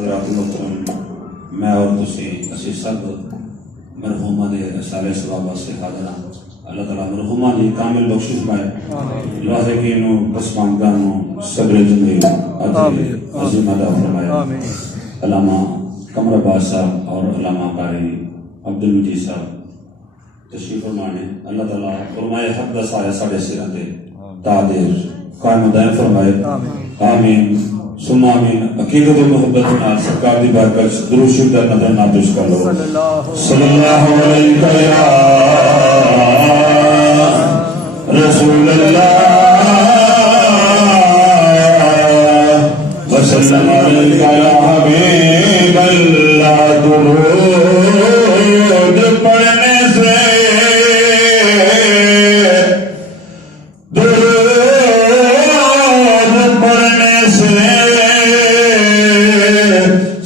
हज़रात मोहतरम, मैं और तुसी असी सब मरहूमा के साले सवाब वास्ते हाज़िर हाँ। अल्लाह ताला मरहूमा की कामिल बख्शिश पाए, लाहिकीन पसमानदा सब्र ज़िंदगी अज़ीम अता फरमाए। अल्लामा कमराबाद साहब और अल्लामा कारी अब्दुल मजीद साहब तशरीफ फरमाने। अल्लाह ताला फरमाए हक दा साया साढ़े सिरां ते तादेर कायम दायम फरमाए। आमीन सुम्मा आमीन। अकीदत और मोहब्बत नाल सरकार दी बरकत दुरूद शरीफ दा नज़र नादिश कर लो। सल्लल्लाहु अलैहि या रसूलल्लाह व सल्लम अलैका या हबीबल्लाह। दुरूद पढ़ने से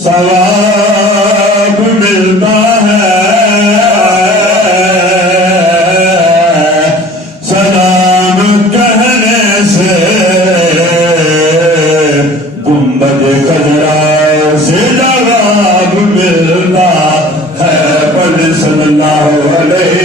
सवाब मिलता है, सलाम कहने से गुंबद खजरा से जवाब मिलता है। पढ़ सल्लल्लाहु अलैहि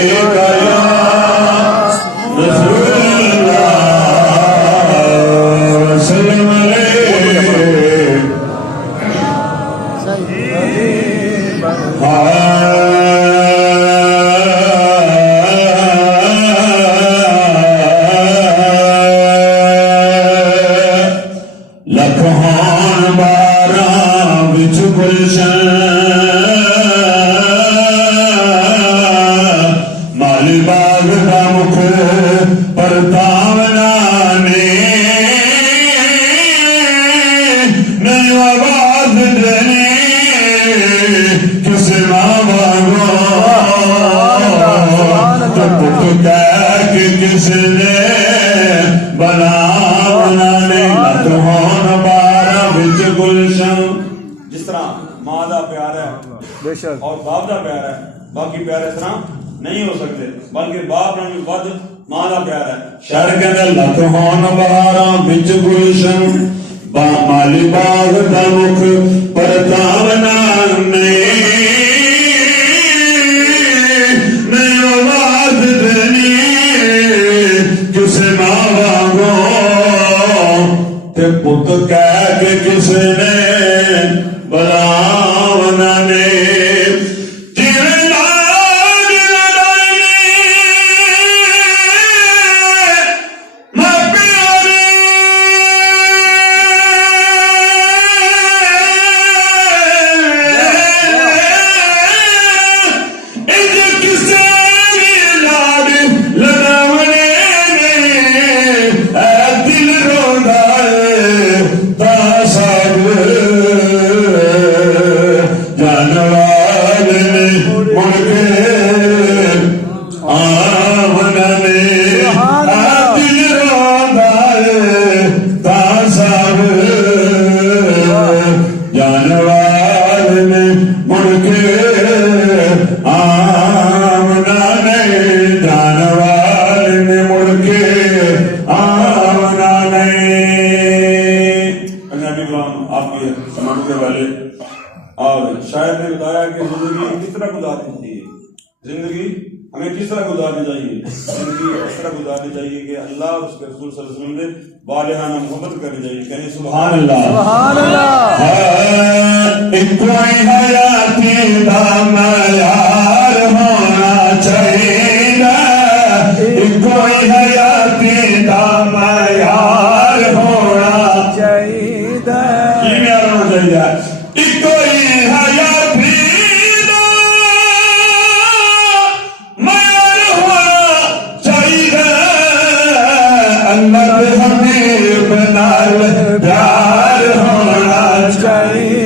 लखहान बारा बिच गुलशन माली बाग का मुख परतावना ने नहीं आवाज देने किसे माँ बागो तो पुत कह के किसने बनावना ने। लखहान बारा बिच गुलशन, जिस तरह माँ का प्यार है और बाप का प्यार है, बाकी प्यार इस तरह नहीं हो सकते, बल्कि बाप ने भी वध माँ का प्यार है। शहर के अंदर लखहान बारा बिच गुलशन माली बाग का मुख परतावना ने आवाज देनी किसे माँ बागो ते पुत कह के किसने बुलावना ने। और शायद ने बताया कि जिंदगी किस तरह गुजारनी चाहिए, जिंदगी हमें किस तरह गुजारनी चाहिए। जिंदगी इस तरह गुजारनी चाहिए कि अल्लाह और उसके रसूल सल्लल्लाहु अलैहि वसल्लम ने बालिहाना मोहब्बत करनी चाहिए। कहें सुभान अल्लाह। सुभान अल्लाह। कोई हयाती दा मयार होना चाहिए, कोई हयाती दा मयार होना चाहिए। की मयार होना चाहिए? कोई हयाती दा मयार होना चाहिए, अल्लाह के हबीब नाल प्यार होना चाहिए।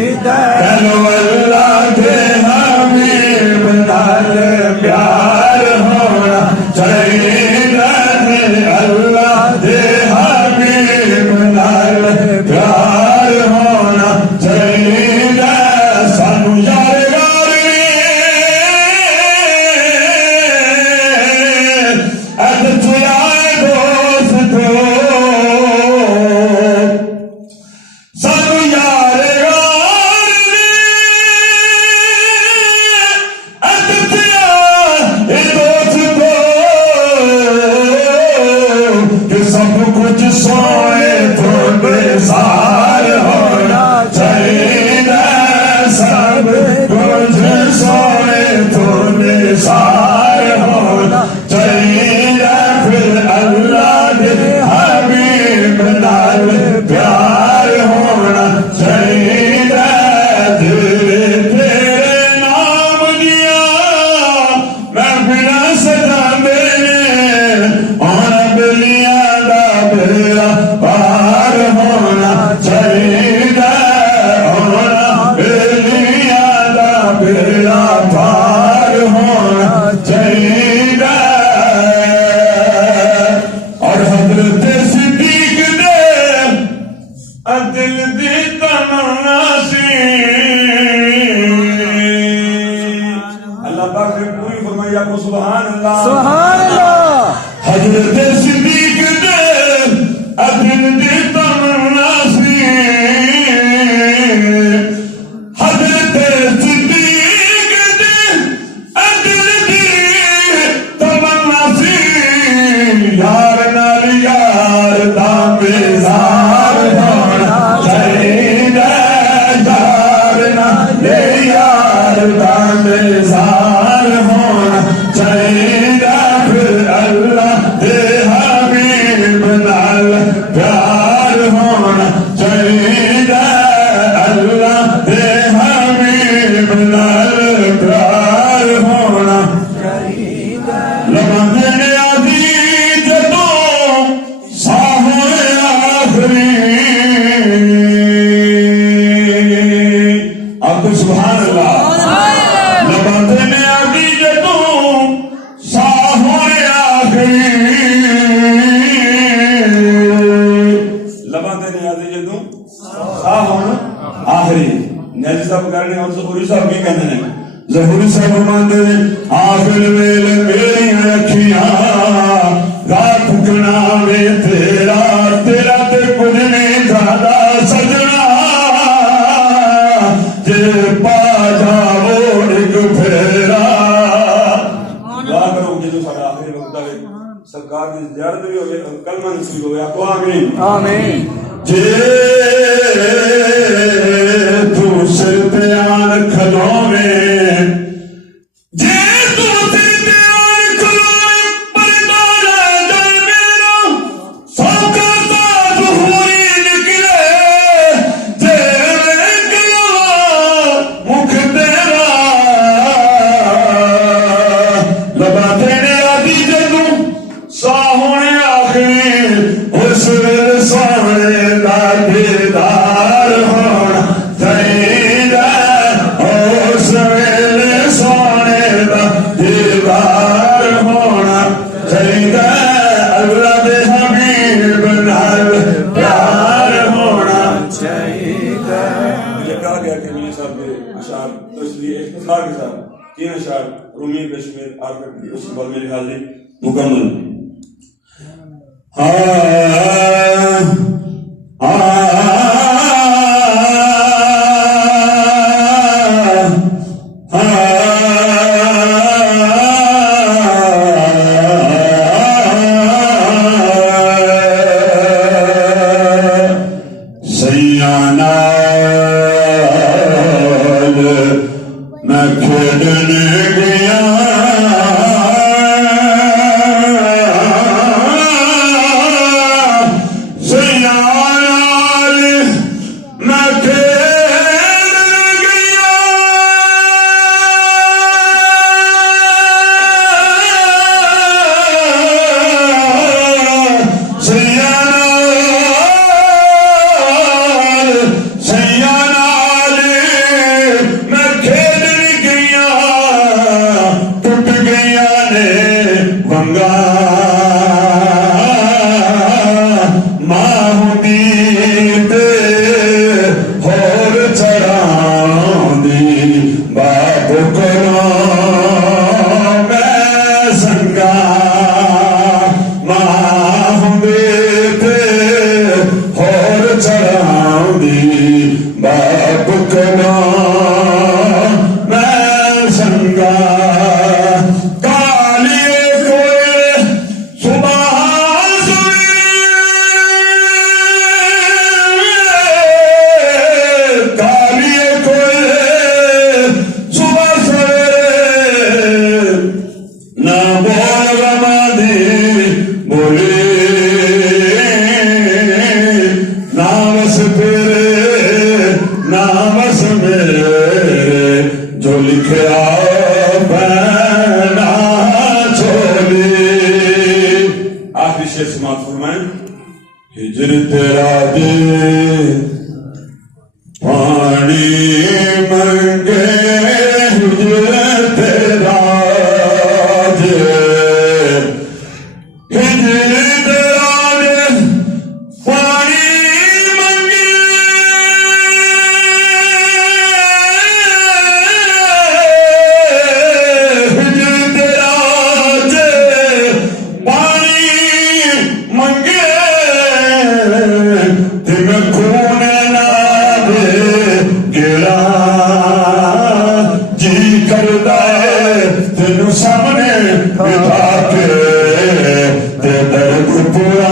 अल्लाह के हबीब नाल प्यार होना चाहिए। अल्लाह के हबीब नाल प्यार होना चाहिए। सानू यार सुभान अल्लाह। हजरत सिद्दीक दे अदिल दी तमन्ना सी, हजरत सिद्दीक दे अदिल दी तमन्ना सी, यार नाल यार दा बेजार होना चाहिदा, यार नाल यार दा बेजार होना चाहिदा, फिर अल्लाह दे हबीब नाल प्यार होना चाहिदा, अल्लाह दे हबीब नाल प्यार होना चाहिदा। लम्हे आदि जदों साहों आखरी, अब तो सुभान अल्लाह। लम्हे में आदि जदों साहों आखरी, लम्हे ने आदि जदों साहों आखरी। न्याजी साहब करने और ज़हूरी साहब की कहते हैं, ज़हूरी साहब मानते हैं आखिर वेले मेरियां अखियां रात गनावे तेरा, तेरा ते कुछ नहीं ज्यादा सजना, जे पा जावो एक फेरा। दुआ करो कि जो सारा आखिरी वक्त आवे सरकार की ज़ियारत भी होवे, कलमा नसीब होवे, आपको आमीन आमीन। जे तू सिर पे आन खलोवे, जे तू सिर पे आन खलोवे, परदारा जल मेरा सौका सा ज़हूरी निकले, जे गया मुख तेरा, लबा तेरे आदि जदू साहोने आखरी, उस सोने दा दीदार होना चाहिदा, उस वेले सोने दा दीदार होना चाहिदा, अल्लाह दे हबीब नाल प्यार होना चाहिदा। ये कहा गया कि मियां साहब के अशार तो इसलिए इख्तिसार के साथ 3 अशार रूमी कश्मीर आकर उसके बाद मेरी हाजिरी मुकम्मल। सैयाना मैं खेडन गया, हिजर तेरा दे पानी मंगे, हिजर तेरा दे, हिजर तेरा दे पानी मंगे, हिजर तेरा दे दर्द पूरा